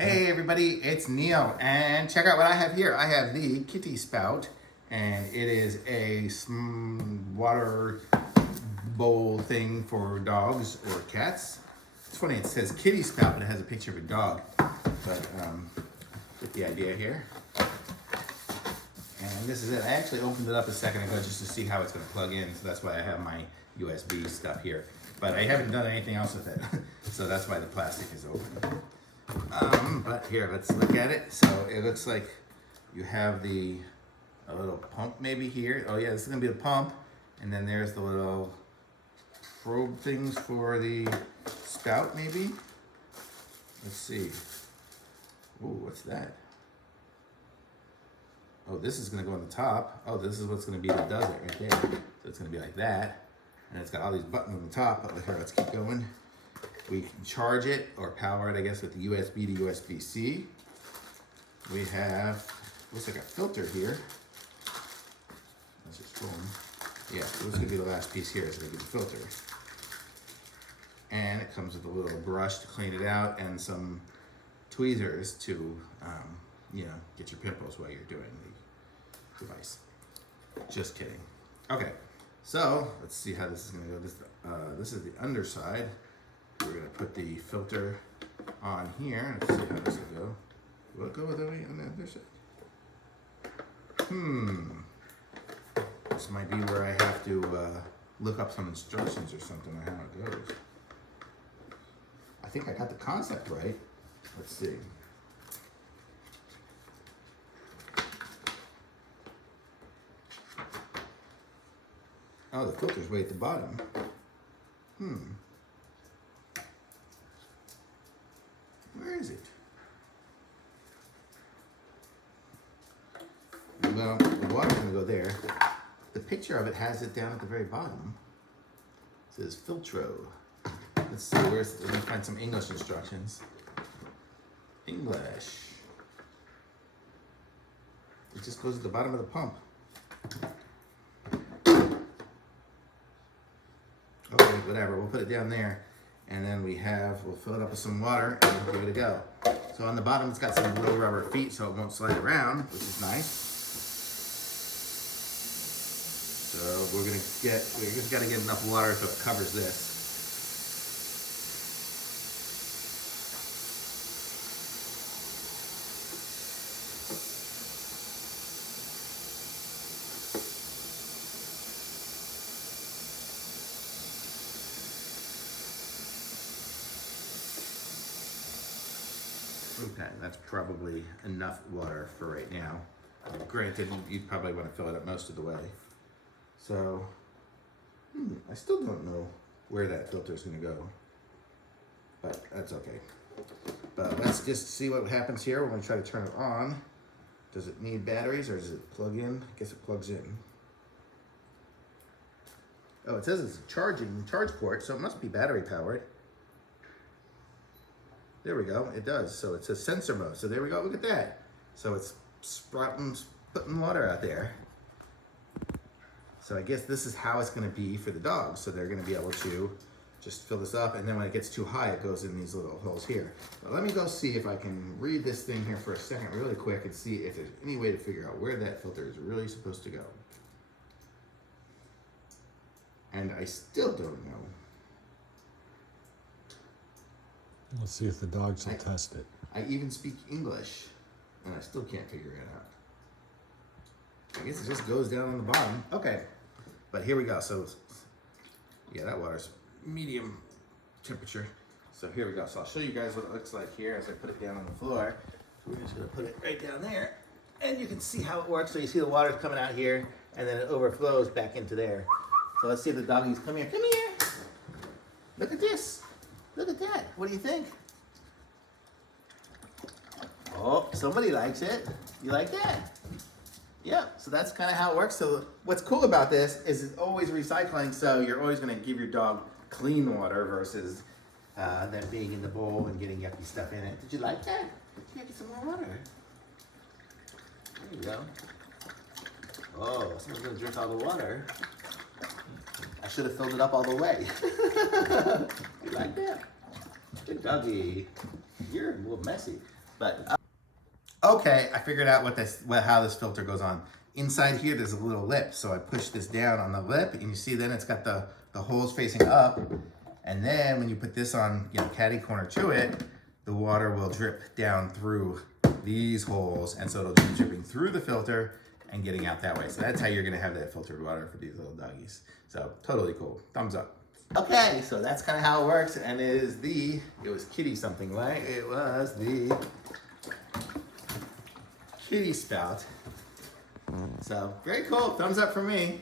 Hey everybody, it's Neil, and check out what I have here. I have the Kittyspout, and it is a water bowl thing for dogs or cats. It's funny, it says Kittyspout, but it has a picture of a dog. But get the idea here. And this is it. I actually opened it up a second ago just to see how it's going to plug in, so that's why I have my USB stuff here. But I haven't done anything else with it, so that's why the plastic is open. But here, let's look at it. So it looks like you have a little pump maybe here. Oh yeah, this is gonna be the pump. And then there's the little probe things for the spout maybe. Let's see. Ooh, what's that? Oh, this is gonna go on the top. Oh, this is what's gonna be that does it right there. So it's gonna be like that. And it's got all these buttons on the top. But here, let's keep going. We can charge it or power it, I guess, with the USB to USB-C. We have, looks like a filter here. Let's just pull them. Yeah, so this is gonna be the last piece here. It's gonna be the filter. And it comes with a little brush to clean it out and some tweezers to, get your pimples while you're doing the device. Just kidding. Okay, so let's see how this is gonna go. This is the underside. We're gonna put the filter on here. Let's see how this will go. Will it go with on the other side? This might be where I have to look up some instructions or something on how it goes. I think I got the concept right. Let's see. Oh, the filter's way at the bottom. Where is it? Well, the water's gonna go there. The picture of it has it down at the very bottom. It says Filtro. Let's see, let me find some English instructions. English. It just goes at the bottom of the pump. Okay, whatever, we'll put it down there. And then we'll fill it up with some water and we'll give it a go. So on the bottom, it's got some little rubber feet so it won't slide around, which is nice. So we just gotta get enough water so it covers this. Okay, that's probably enough water for right now. Granted, you probably want to fill it up most of the way. So, I still don't know where that filter is going to go, but that's okay. But let's just see what happens here when we try to turn it on. Does it need batteries or does it plug in? I guess it plugs in. Oh, it says it's a charge port, so it must be battery powered. There we go, it does. So it says sensor mode. So there we go, look at that. So it's putting water out there. So I guess this is how it's gonna be for the dogs. So they're gonna be able to just fill this up, and then when it gets too high, it goes in these little holes here. But let me go see if I can read this thing here for a second really quick and see if there's any way to figure out where that filter is really supposed to go. And I still don't know. Let's see if the dogs will test it. I even speak English, and I still can't figure it out. I guess it just goes down on the bottom. Okay, but here we go. So, yeah, that water's medium temperature. So here we go. So I'll show you guys what it looks like here as I put it down on the floor. So we're just gonna put it right down there, and you can see how it works. So you see the water's coming out here, and then it overflows back into there. So let's see if the doggies come here. Come here. Look at this. Look at that. What do you think? Oh, somebody likes it. You like that? Yeah, so that's kind of how it works. So what's cool about this is it's always recycling, so you're always going to give your dog clean water versus them being in the bowl and getting yucky stuff in it. Did you like that? You get some more water. There you go. Oh, someone's going to drink all the water. I should have filled it up all the way. You like that? Good doggy. You're a little messy. But okay, I figured out how this filter goes on. Inside here, there's a little lip, so I push this down on the lip, and you see then it's got the holes facing up. And then when you put this on, catty corner to it, the water will drip down through these holes, and so it'll be dripping through the filter and getting out that way. So that's how you're gonna have that filtered water for these little doggies. So totally cool. Thumbs up. Okay, so that's kind of how it works, and it was Kitty something, right? It was the Kittyspout. So very cool. Thumbs up for me.